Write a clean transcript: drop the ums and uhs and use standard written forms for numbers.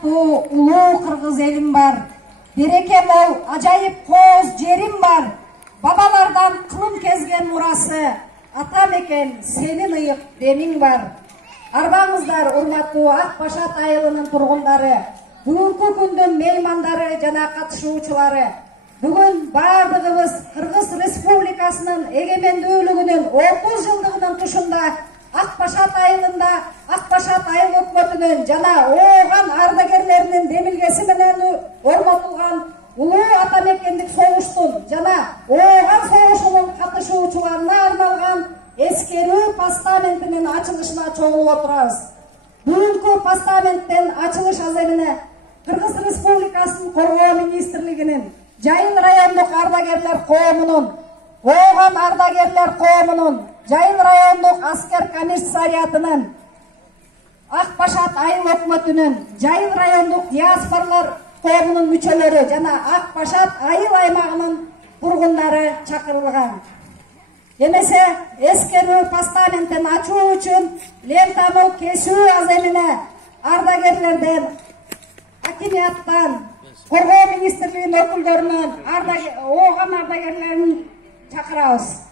аттуу улуу кыргыз элим бар. Береке мол, ажайып кооз жерим бар. Бабалардан кылым кезген мурасы, ата мекен сенин ыйык демиң бар. Арбаңыздар, урматтуу Ак Башат айылынын тургундары, бүгүнкү күндүн меймандары жана катышуучулары. Бүгүн бардыгыбыз Кыргыз Республикасынын эгемендүүлүгүнүн 30 жылдыгынын тушунда Ак Башат айылында Ак Башат айыл өкмөтүнүн жана ооган ардагерлеринин демилгеси менен орнотулган улуу ата мекендик согуштун жана ооган согушунун катышуучуларына арналган эскерүү постаментинин ачылышына чогулуп отурабыз. Бүгүнкү постаменттен ачылыш аземине Кыргыз Республикасынын Коргоо министрлигинин, Жайыл райондук ардагерлер коомунун, ооган ардагерлер коомунун, Жайыл райондук аскер комиссариатынын, Ак Башат айыл өкмөтүнүн, Жайыл райондук диаспоралар коомунун мүчөлөрү жана Ак Башат айыл аймагынын тургундары чакырылган. Эмесе эскерүү постаменттин ачуу үчүн лентаны кесүү аземине ардагерлерден, акимияттан, Коргоо министрлигинин өкүлдөрүнөн, ооган ардагерлерин чакырабыз.